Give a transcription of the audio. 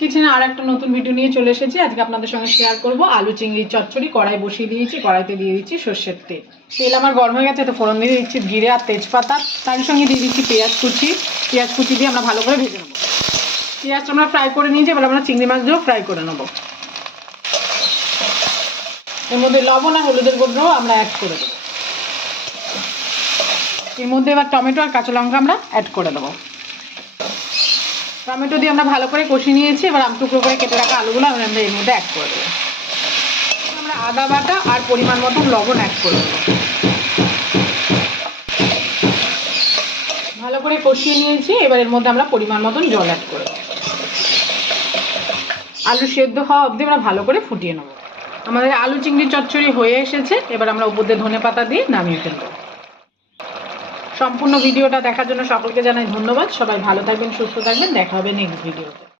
কিচেনে আর একটা নতুন ভিডিও নিয়ে চলে এসেছি। আজকে আপনাদের সঙ্গে শেয়ার করব আলু চিংড়ির চচ্চড়ি। কড়াই বসিয়ে দিয়েছি, কড়াইতে দিয়ে দিচ্ছি সর্ষের তেল। তেল আমার গরম হয়ে গেছে, তো ফোড়ন দিয়ে দিচ্ছি জিরে আর তেজপাতা। তার সঙ্গে দিয়ে দিচ্ছি পেঁয়াজ কুচি। পেঁয়াজ কুচি দিয়ে আমরা ভালো করে ভেজে নেবো। পেঁয়াজটা আমরা ফ্রাই করে নিয়েছি, এবার আমরা চিংড়ি মাছ দিয়েও ফ্রাই করে নেবো। এর মধ্যে লবণ আর হলুদের গুঁড়ো আমরা অ্যাড করে দেবো। এর মধ্যে এবার টমেটো আর কাঁচা লঙ্কা আমরা অ্যাড করে দেবো। টমেটো দিয়ে আমরা ভালো করে কষিয়ে নিয়েছি, এবার টুকরো করে কেটে রাখা আলুগুলো আমরা এর মধ্যে অ্যাড করে দেবো। আমরা আদা বাটা আর পরিমাণ মতো লবণ অ্যাড করে দেবো। ভালো করে কষিয়ে নিয়েছি, এবার এর মধ্যে আমরা পরিমাণ মতন জল অ্যাড করে দেবো। আলু সেদ্ধ হওয়া অবধি আমরা ভালো করে ফুটিয়ে নেবো। আমাদের আলু চিংড়ি চচ্চড়ি হয়ে এসেছে, এবার আমরা উপর দিয়ে ধনেপাতা দিয়ে নামিয়ে ফেলবো। সম্পূর্ণ ভিডিওটা দেখার জন্য সকলকে জানাই ধন্যবাদ। সবাই ভালো থাকবেন, সুস্থ থাকবেন। দেখা হবে নেক্সট ভিডিওতে।